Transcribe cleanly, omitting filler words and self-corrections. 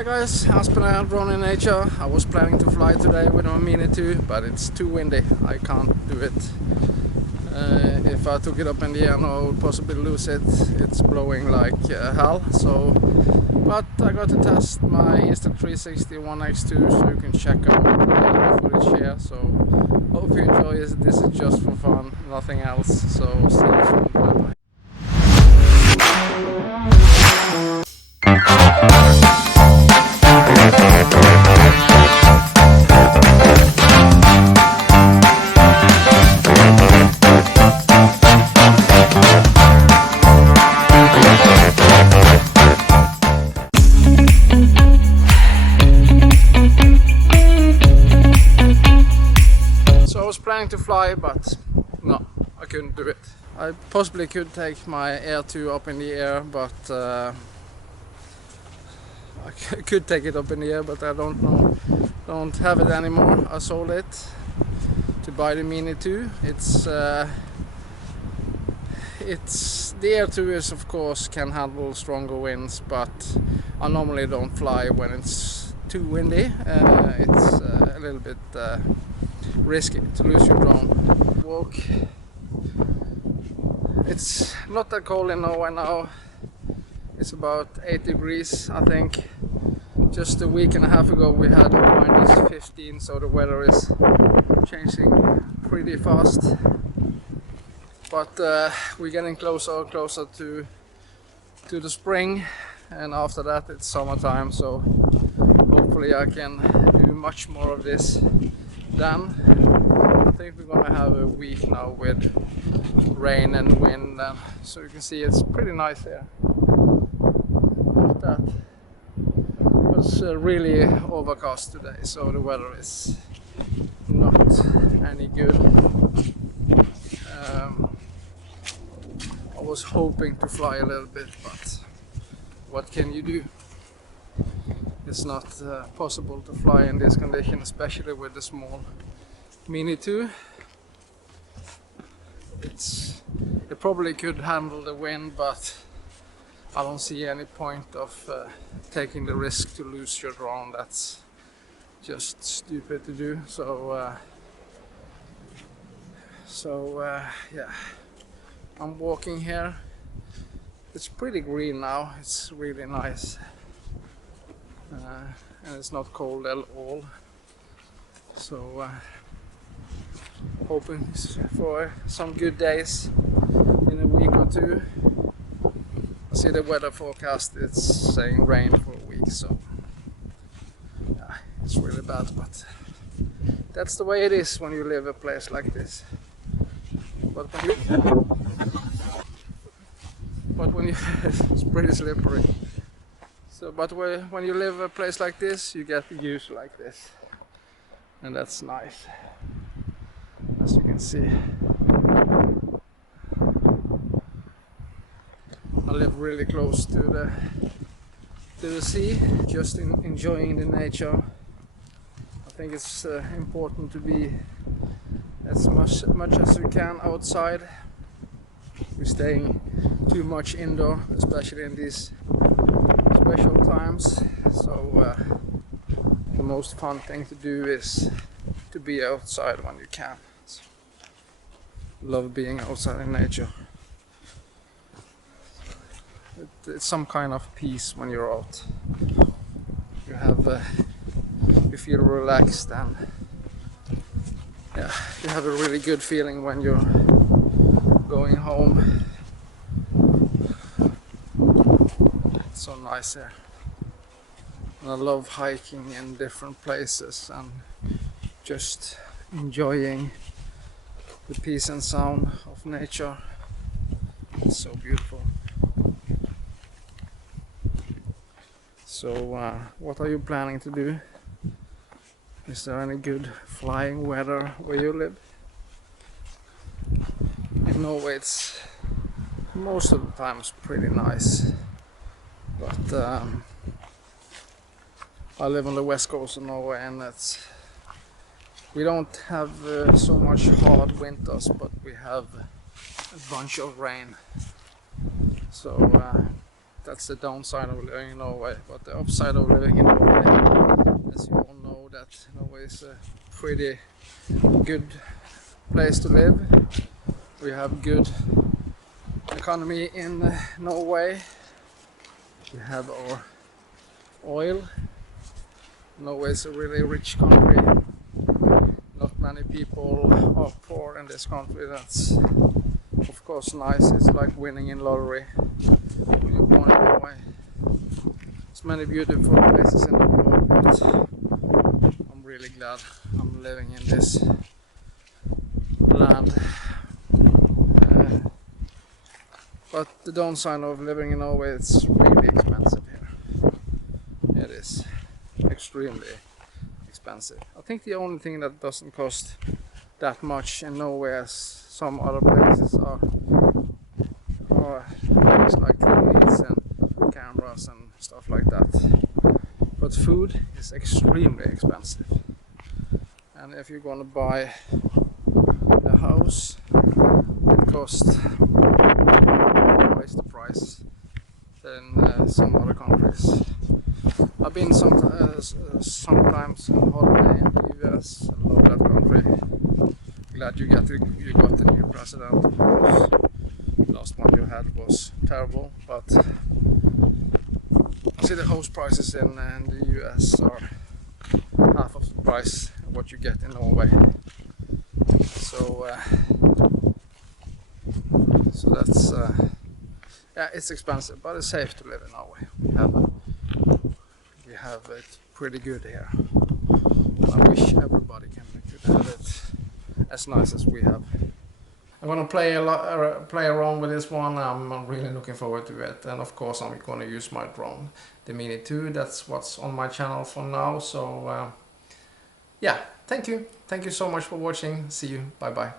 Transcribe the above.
Hi guys, Aspen and Ron in nature. I was planning to fly today with my Mini 2, but it's too windy. I can't do it. If I took it up in the air now, I would possibly lose it. It's blowing like hell. But I got to test my Insta360 1X2, so you can check out the footage here. So hope you enjoy it. This is just for fun, nothing else. So see you soon. Bye bye. I was planning to fly, but no, I couldn't do it. I possibly could take my Air 2 up in the air, but I could take it up in the air, but I don't have it anymore. I sold it to buy the Mini 2. It's the Air 2 is of course can handle stronger winds, but I normally don't fly when it's too windy. It's a little bit risky to lose your drone. Walk. It's not that cold in Norway now. It's about 8 degrees, I think. Just a week and a half ago we had -15, so the weather is changing pretty fast. But we're getting closer and closer to the spring, and after that it's summertime, so hopefully I can do much more of this then. I think we're gonna have a week now with rain and wind, so you can see it's pretty nice here. But that was really overcast today, so the weather is not any good. I was hoping to fly a little bit, but what can you do? It's not possible to fly in this condition, especially with the small Mini 2. It probably could handle the wind, but I don't see any point of taking the risk to lose your drone. That's just stupid to do. Yeah, I'm walking here. It's pretty green now. It's really nice. And it's not cold at all, so hoping for some good days in a week or two. I see the weather forecast, it's saying rain for a week, so yeah, it's really bad, but that's the way it is when you live a place like this. But when you it's pretty slippery. So, but when you live a place like this, you get views like this, and that's nice, as you can see. I live really close to the sea, just enjoying the nature. I think it's important to be as much as we can outside. We're staying too much indoor, especially in these special times, so the most fun thing to do is to be outside when you can. So, love being outside in nature. It's some kind of peace when you're out. You feel relaxed, and yeah, you have a really good feeling when you're going home. So nice here. And I love hiking in different places and just enjoying the peace and sound of nature. It's so beautiful. So what are you planning to do? Is there any good flying weather where you live? In Norway it's most of the time it's pretty nice. But I live on the west coast of Norway, and we don't have so much hard winters, but we have a bunch of rain. So that's the downside of living in Norway. But the upside of living in Norway, as you all know, that Norway is a pretty good place to live. We have good economy in Norway. We have our oil. Norway is a really rich country. Not many people are poor in this country. That's of course nice. It's like winning in lottery when you're born in Norway. There's many beautiful places in the world, but I'm really glad I'm living in this land. But the downside of living in Norway, it's really expensive here. It is extremely expensive. I think the only thing that doesn't cost that much in Norway as some other places are things like TVs and cameras and stuff like that. But food is extremely expensive. And if you're gonna buy a house, it costs twice the price than some other countries. I've been sometimes on holiday in the US. I love that country. Glad you got the new president. Of course, the last one you had was terrible, but I see the house prices in the US are half of the price of what you get in Norway. So that's yeah, it's expensive, but it's safe to live in Norway. We have it pretty good here. I wish everybody could have it as nice as we have. I'm gonna play around with this one. I'm really looking forward to it, and of course I'm gonna use my drone, the Mini 2. That's what's on my channel for now. So yeah, thank you so much for watching. See you. Bye bye.